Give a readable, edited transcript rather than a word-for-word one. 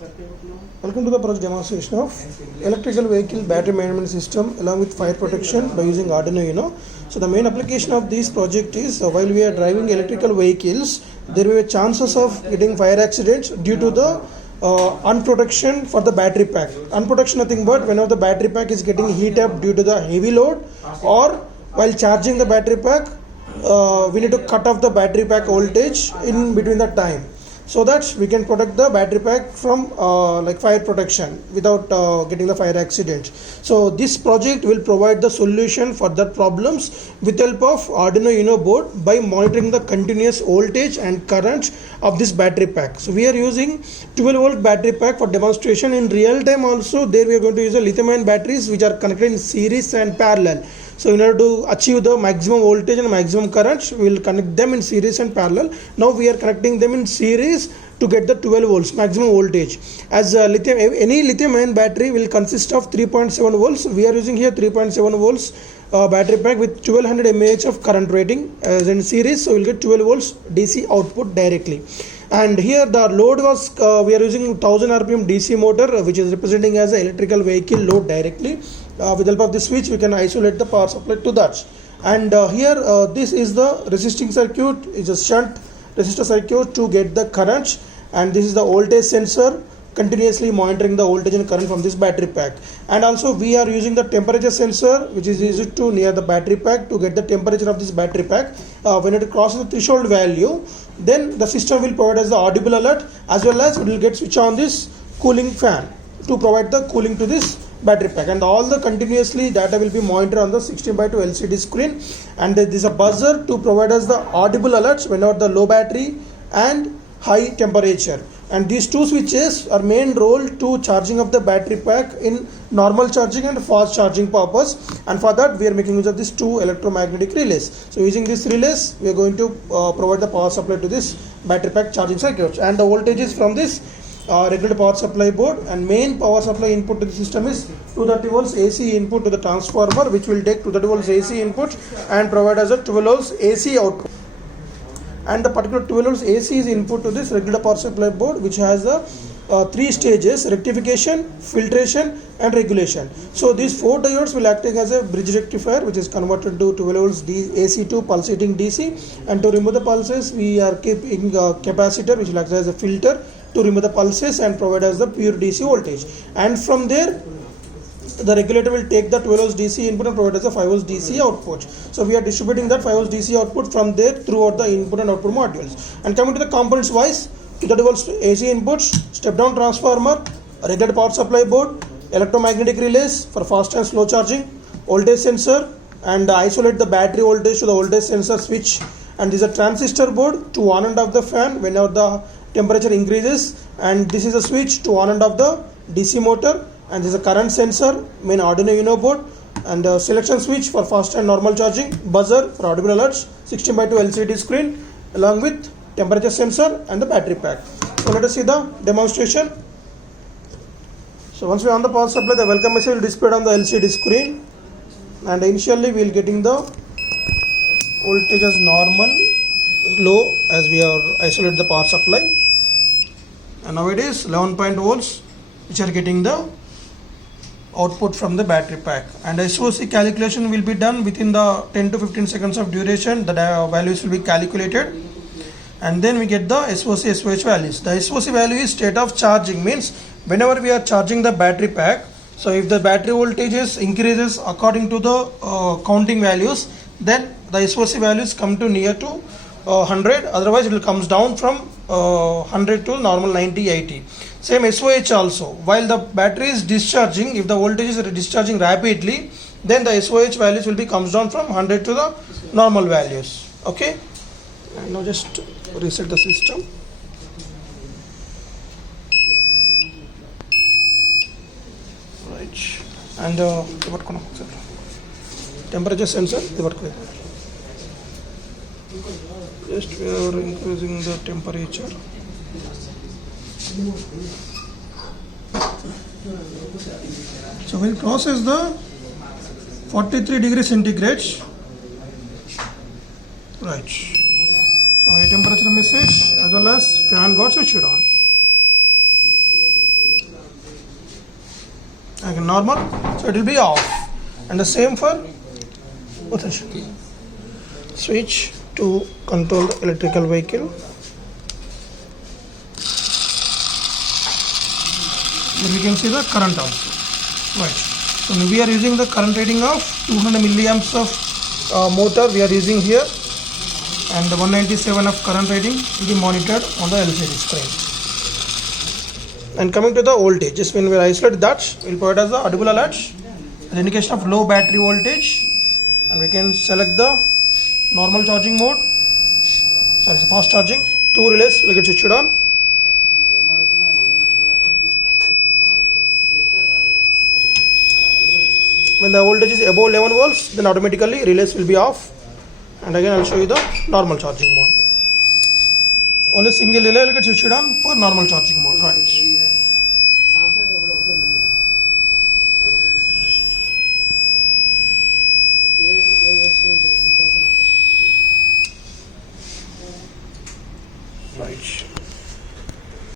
Welcome to the project demonstration of electrical vehicle battery management system along with fire protection by using Arduino UNO. So the main application of this project is while we are driving electrical vehicles, there will be chances of getting fire accidents due to the unprotection for the battery pack. Unprotection nothing but whenever the battery pack is getting heat up due to the heavy load, or while charging the battery pack, we need to cut off the battery pack voltage in between the time, so that we can protect the battery pack from like fire protection without getting the fire accident. So this project will provide the solution for that problems with help of Arduino UNO board by monitoring the continuous voltage and current of this battery pack. So we are using 12 volt battery pack for demonstration in real time. Also there we are going to use a lithium ion batteries which are connected in series and parallel. So in order to achieve the maximum voltage and maximum current, we will connect them in series and parallel. Now we are connecting them in series to get the 12 volts maximum voltage. As any lithium ion battery will consist of 3.7 volts. We are using here 3.7 volts battery pack with 1200 mAh of current rating as in series. So we will get 12 volts DC output directly. And here the load was we are using 1000 rpm DC motor, which is representing as an electrical vehicle load directly. With the help of this switch we can isolate the power supply to that. And here this is the resisting circuit, is a shunt resistor circuit to get the current, and this is the voltage sensor continuously monitoring the voltage and current from this battery pack. And also we are using the temperature sensor, which is used to near the battery pack to get the temperature of this battery pack. When it crosses the threshold value, then the system will provide us the audible alert, as well as it will get switch on this cooling fan to provide the cooling to this battery pack. And all the continuously data will be monitored on the 16:2 LCD screen. And there is a buzzer to provide us the audible alerts whenever the low battery and high temperature. And these two switches are main role to charging of the battery pack in normal charging and fast charging purpose. And for that we are making use of these two electromagnetic relays. So using this relays we are going to provide the power supply to this battery pack charging circuits. And the voltages from this regular power supply board, and main power supply input to the system is 230 volts AC input to the transformer, which will take 230 volts AC input and provide us a 12 volts AC output. And the particular 12 volts AC is input to this regular power supply board, which has the 3 stages: rectification, filtration and regulation. So these 4 diodes will act as a bridge rectifier, which is converted to 12 volts AC to pulsating DC. And to remove the pulses we are keeping a capacitor, which will act as a filter to remove the pulses and provide us the pure DC voltage. And from there the regulator will take the 12 volts DC input and provide us a 5 volts DC output. So we are distributing that 5 volts DC output from there throughout the input and output modules. And coming to the components wise, 230 volts AC inputs, step down transformer, regular power supply board, electromagnetic relays for fast and slow charging, voltage sensor, and isolate the battery voltage to the voltage sensor switch. And this is a transistor board to on and off the fan whenever the temperature increases. And this is a switch to on and off the DC motor. And this is a current sensor, main Arduino UNO board, and a selection switch for fast and normal charging, buzzer for audible alerts, 16:2 LCD screen along with temperature sensor and the battery pack. So let us see the demonstration. So once we are on the power supply, the welcome message will display on the LCD screen, and initially we will getting the voltage as normal, low, as we are isolate the power supply. And now it is 11 volts which are getting the output from the battery pack. And SOC calculation will be done within the 10 to 15 seconds of duration. The values will be calculated, and then we get the SOC SOH values. The SOC value is state of charging, means whenever we are charging the battery pack, so if the battery voltages increases according to the counting values, then the SOC values come to near to 100, otherwise it will comes down from 100 to normal 90, 80. Same SOH also, while the battery is discharging, if the voltage is discharging rapidly, then the SOH values will be comes down from 100 to the normal values. Okay, and now just reset the system. Right, and temperature sensor, just we are increasing the temperature. So we'll process the 43 degrees centigrade. Right. So high temperature message as well as fan got switched on. again normal, so it will be off. And the same for switch to control the electrical vehicle. Then we can see the current also, right? So we are using the current rating of 200 milliamps of motor we are using here, and the 197 of current rating will be monitored on the LCD screen. And coming to the voltage, just when we isolate that, we will provide as the audible alert, the indication of low battery voltage, and we can select the normal charging mode, fast charging. Two relays will get switched on. When the voltage is above 11 volts, then automatically relays will be off. And again I will show you the normal charging mode. Only single relay will get switched on for normal charging mode, right? Right.